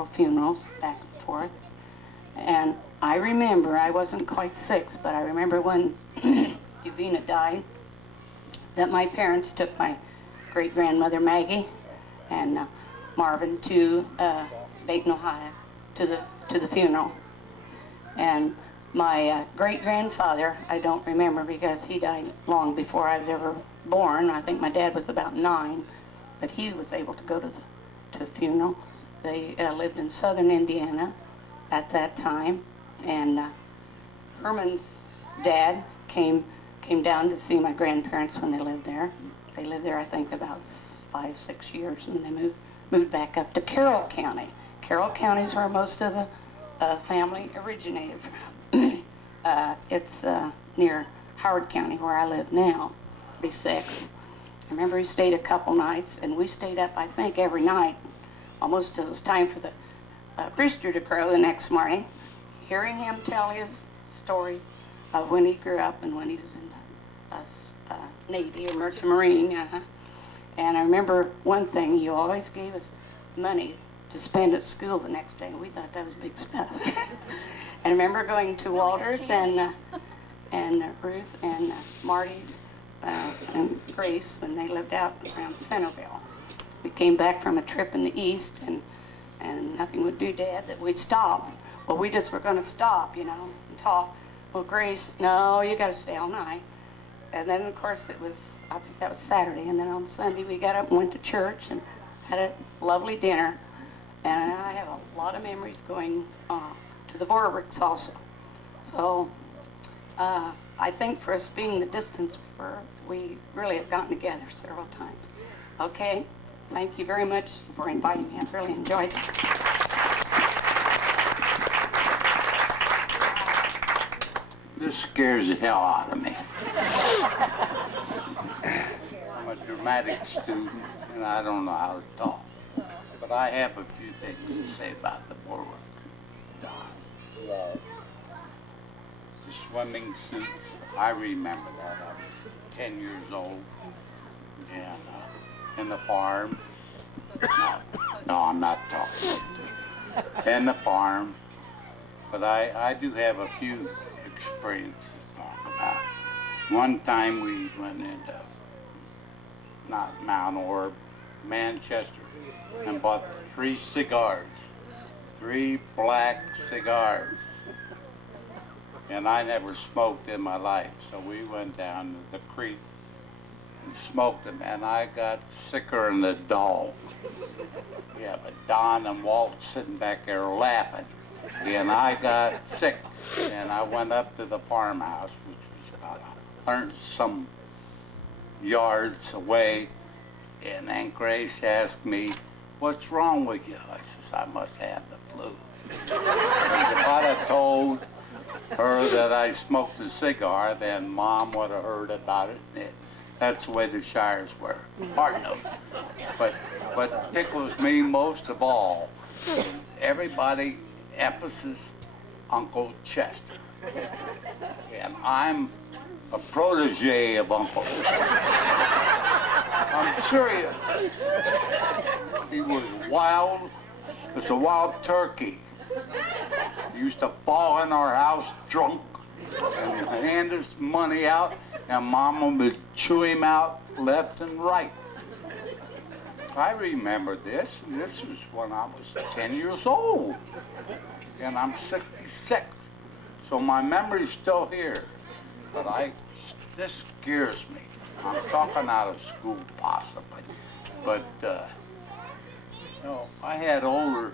several funerals back and forth. And I remember, I wasn't quite 6, but I remember when Uvina died, that my parents took my great-grandmother Maggie and Marvin to Dayton, Ohio, to the funeral. And my great-grandfather, I don't remember because he died long before I was ever born. I think my dad was about 9, but he was able to go to the funeral. They lived in southern Indiana at that time, and Herman's dad came down to see my grandparents when they lived there. They lived there, I think, about 5, 6 years, and they moved back up to Carroll County. Carroll County is where most of the family originated from. It's near Howard County, where I live now. 46. I remember he stayed a couple nights, and we stayed up, I think, every night, almost till it was time for the rooster to crow the next morning, hearing him tell his stories of when he grew up and when he was in the Navy or Merchant Marine. And I remember one thing, he always gave us money to spend at school the next day. We thought that was big stuff. And I remember going to Walter's and Ruth and Marty's and Grace when they lived out around Centerville. We came back from a trip in the east, and nothing would do, Dad, that we'd stop. Well, we just were going to stop, and talk. Well, Grace, no, you got to stay all night. And then, of course, I think that was Saturday, and then on Sunday we got up and went to church and had a lovely dinner. And I have a lot of memories going to the Vorwercks also. So I think for us being the distance we really have gotten together several times. Okay, thank you very much for inviting me. I've really enjoyed it. This scares the hell out of me. I'm a dramatic student, and I don't know how to talk. But I have a few things to say about the Vorwerck. The swimming suits, I remember that. I was 10 years old, and in the farm. No, I'm not talking. In the farm, but I do have a few experiences to talk about. One time we went into, not Mount Orb, Manchester, and bought 3 cigars, 3 black cigars. And I never smoked in my life, so we went down to the creek and smoked them, and I got sicker than a dog. Yeah, but Don and Walt sitting back there laughing, and I got sick, and I went up to the farmhouse, which was about 100 some yards away, and Aunt Grace asked me, "What's wrong with you?" I says, "I must have the flu." And if I'd have told her that I smoked a cigar, then Mom would have heard about it. That's the way the Shires were. Hard note. But what tickles me most of all, everybody emphasis Uncle Chester. And I'm a protege of Uncle. I'm serious. He was wild as a wild turkey. He used to fall in our house drunk and hand us money out, and Mama would chew him out left and right. I remember this, and this was when I was 10 years old, and I'm 66, so my memory's still here. But this scares me. I'm talking out of school, possibly, but I had older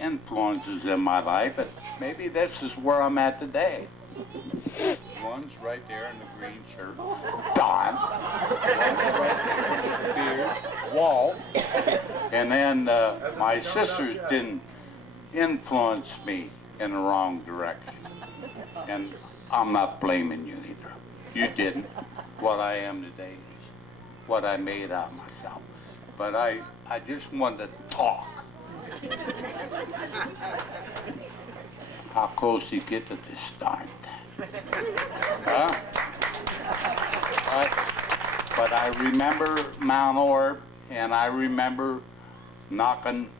influences in my life, but maybe this is where I'm at today. One's right there in the green shirt, Don. Beard, Walt. And then my sisters didn't influence me in the wrong direction. And I'm not blaming you either. You didn't. What I am today is what I made out of myself. But I just wanted to talk. How close do you get to this darn thing? Huh? But I remember Mount Orb, and I remember knocking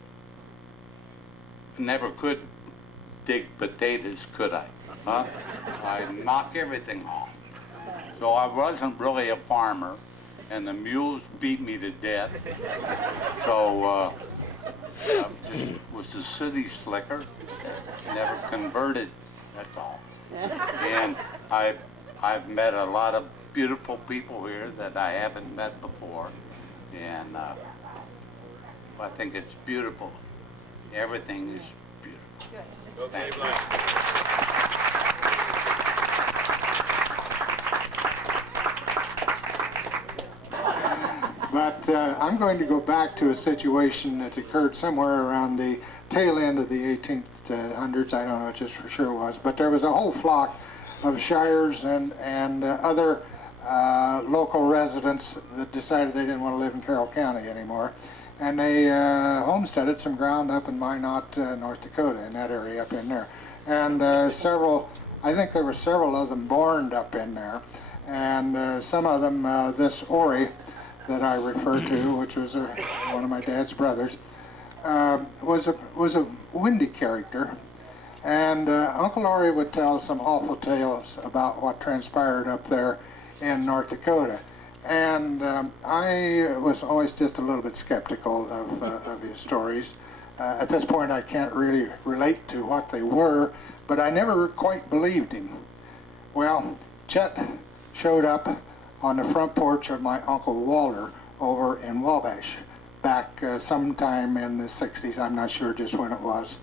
never could dig potatoes, could I? Huh? I knock everything off. So I wasn't really a farmer, and the mules beat me to death. So I just was a city slicker, never converted, that's all. And I've met a lot of beautiful people here that I haven't met before, and I think it's beautiful. Everything is beautiful. Thank you. But I'm going to go back to a situation that occurred somewhere around the tail end of the 1800s. I don't know just for sure was, but there was a whole flock of shires and other local residents that decided they didn't want to live in Carroll County anymore. And they homesteaded some ground up in Minot, North Dakota, in that area up in there. And I think there were several of them born up in there. And some of them, this Ori that I refer to, which was one of my dad's brothers, was a windy character. And Uncle Ori would tell some awful tales about what transpired up there in North Dakota. And I was always just a little bit skeptical of his stories. At this point, I can't really relate to what they were, but I never quite believed him. Well, Chet showed up on the front porch of my Uncle Walter over in Wabash back sometime in the 60s. I'm not sure just when it was.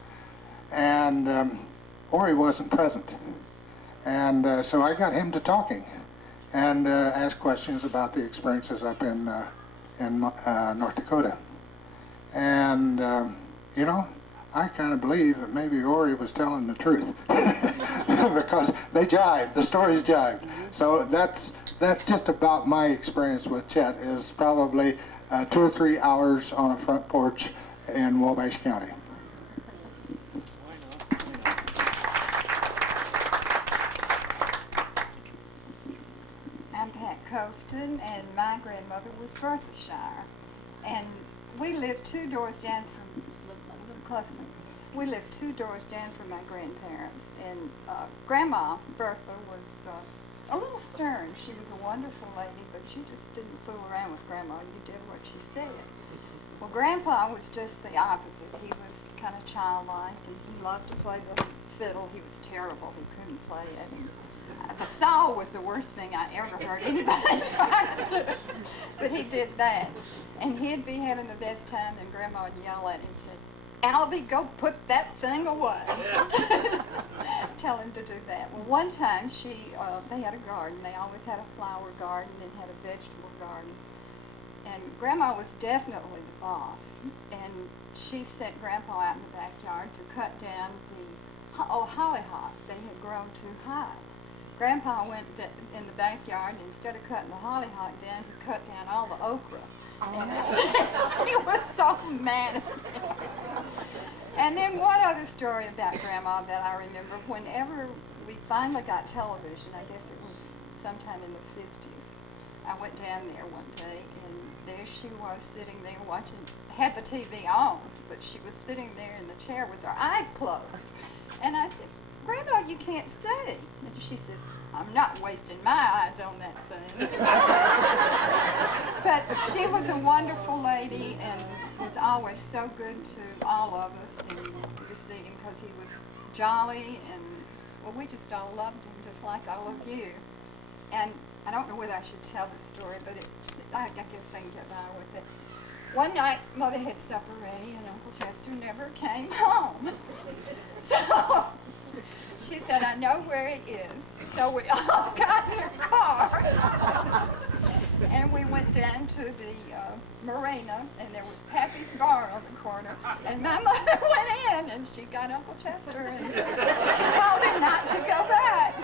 And Ori wasn't present. And so I got him to talking and asked questions about the experiences up in North Dakota. And, you know, I kind of believe that maybe Ori was telling the truth because they jived, the stories jived. So that's just about my experience with Chet, is probably 2 or 3 hours on a front porch in Wabash County. I'm Pat Colston, and my grandmother was Bertha Shire. And we lived 2 doors down from, we lived 2 doors down from my grandparents. And Grandma, Bertha, was a little stern. She was a wonderful lady, but you just didn't fool around with Grandma. You did what she said. Well, Grandpa was just the opposite. He was kind of childlike, and he loved to play the fiddle. He was terrible. He couldn't play it. And the saw was the worst thing I ever heard anybody try to do. But he did that. And he'd be having the best time, and Grandma would yell at him and say, "Albie, go put that thing away." Tell him to do that. Well, one time they had a garden. They always had a flower garden and had a vegetable garden. And Grandma was definitely the boss. And she sent Grandpa out in the backyard to cut down the hollyhock. They had grown too high. Grandpa went in the backyard, and instead of cutting the hollyhock down, he cut down all the okra. And she was so mad at me. And then one other story about Grandma that I remember, whenever we finally got television, I guess it was sometime in the 50s, I went down there one day, and there she was sitting there watching, had the TV on, but she was sitting there in the chair with her eyes closed. And I said, "Grandma, you can't see." And she says, "I'm not wasting my eyes on that thing." But she was a wonderful lady and was always so good to all of us, and to see him because he was jolly, and well, we just all loved him just like all of you. And I don't know whether I should tell the story, but I guess I can get by with it. One night, Mother had supper ready, and Uncle Chester never came home. So she said, "I know where he is." So we all got in the car, and we went down to the marina, and there was Pappy's bar on the corner, and my mother went in, and she got Uncle Chester, and she told him not to go back.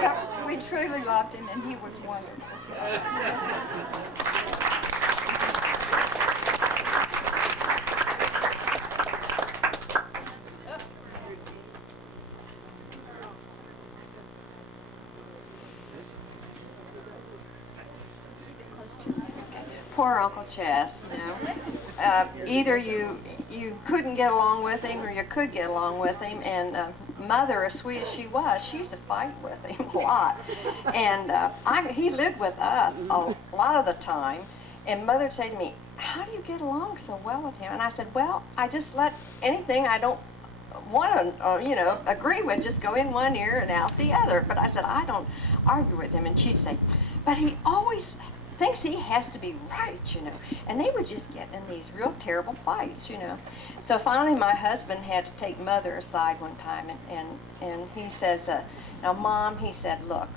But we truly loved him, and he was wonderful to us. Poor Uncle Chess, you know. Either you you couldn't get along with him or you could get along with him. And Mother, as sweet as she was, she used to fight with him a lot. And he lived with us a lot of the time. And Mother would say to me, how do you get along so well with him? And I said, well, I just let anything I don't want to, agree with just go in one ear and out the other. But I said, I don't argue with him. And she'd say, but he always thinks he has to be right, And they would just get in these real terrible fights, So finally my husband had to take Mother aside one time and he says, now Mom, he said, look,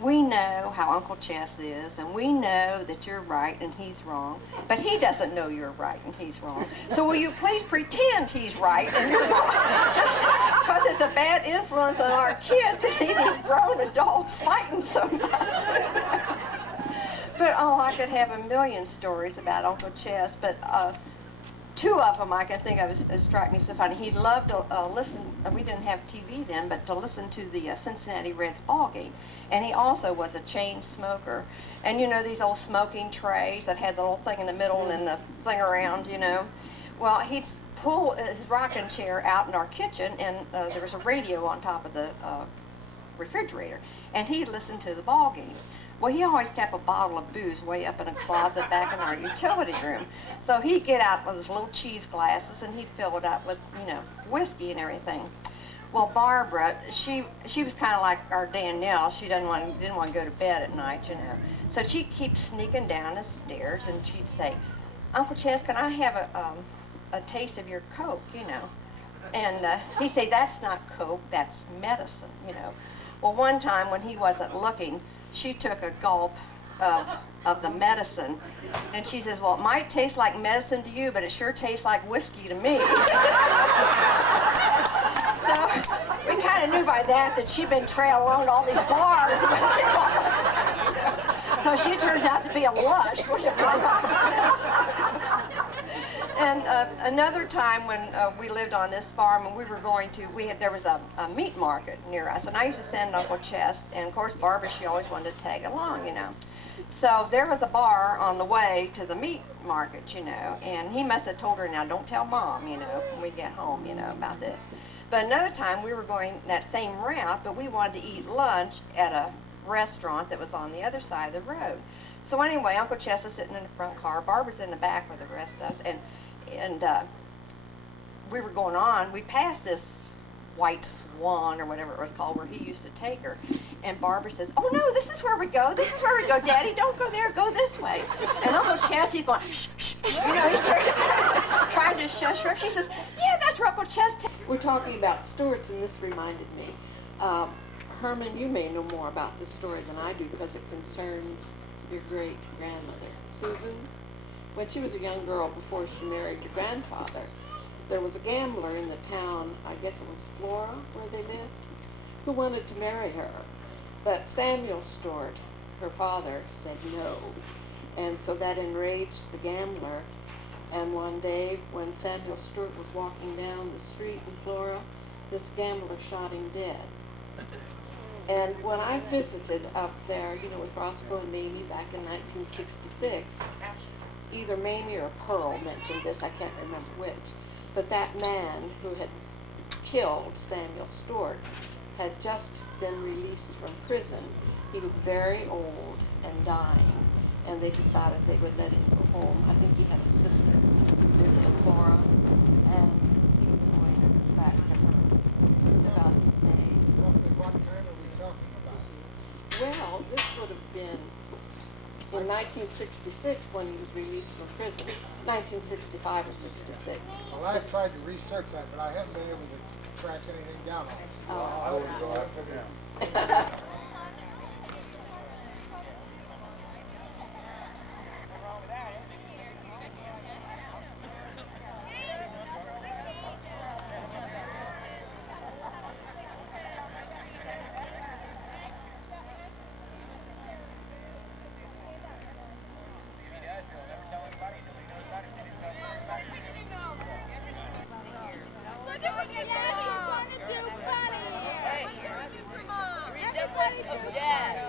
we know how Uncle Chess is, and we know that you're right and he's wrong, but he doesn't know you're right and he's wrong. So will you please pretend he's right and you're wrong? Just because it's a bad influence on our kids to see these grown adults fighting so much. But, I could have a million stories about Uncle Chess, but two of them I can think of strike me so funny. He loved to listen, we didn't have TV then, but to listen to the Cincinnati Reds ball game. And he also was a chain smoker. And these old smoking trays that had the little thing in the middle and then the thing around, Well, he'd pull his rocking chair out in our kitchen and there was a radio on top of the refrigerator. And he'd listen to the ball game. Well, he always kept a bottle of booze way up in a closet back in our utility room. So he'd get out with his little cheese glasses and he'd fill it up with, whiskey and everything. Well, Barbara, she was kind of like our Danielle. She didn't want to go to bed at night, So she keeps sneaking down the stairs and she'd say, Uncle Chess, can I have a taste of your Coke, And he'd say, that's not Coke, that's medicine, Well, one time when he wasn't looking, she took a gulp of the medicine, and she says, well, it might taste like medicine to you, but it sure tastes like whiskey to me. So we kind of knew by that she'd been trailing along all these bars. So she turns out to be a lush. And another time when we lived on this farm and we were going to, there was a meat market near us, and I used to send Uncle Chess, and of course Barbara, she always wanted to tag along, So there was a bar on the way to the meat market, and he must have told her, now don't tell Mom, when we get home, about this. But another time we were going that same route, but we wanted to eat lunch at a restaurant that was on the other side of the road. So anyway, Uncle Chess is sitting in the front car, Barbara's in the back with the rest of us, and we were going on. We passed this White Swan or whatever it was called where he used to take her. And Barbara says, oh no, this is where we go. This is where we go, Daddy. Don't go there. Go this way. And Uncle Chess, he's going, shh, shh, shh. He's trying to shush her. She says, yeah, that's where Uncle Chess. We're talking about Stewarts, and this reminded me. Herman, you may know more about this story than I do because it concerns your great-grandmother, Susan. When she was a young girl before she married your grandfather, there was a gambler in the town, I guess it was Flora, where they lived, who wanted to marry her. But Samuel Stewart, her father, said no. And so that enraged the gambler. And one day, when Samuel Stewart was walking down the street in Flora, this gambler shot him dead. And when I visited up there, with Roscoe and Mamie back in 1966, either Mamie or Pearl mentioned this, I can't remember which, but that man who had killed Samuel Stewart had just been released from prison. He was very old and dying, and they decided they would let him go home. I think he had a sister who lived in Flora, and he was going to go back to her about his days. What time are we talking about? Well, this would have been in 1966 when he was released from prison. 1965 or 66. Well, I've tried to research that, but I haven't been able to track anything down on it. Oh. I would go after them. Resemblance of jazz.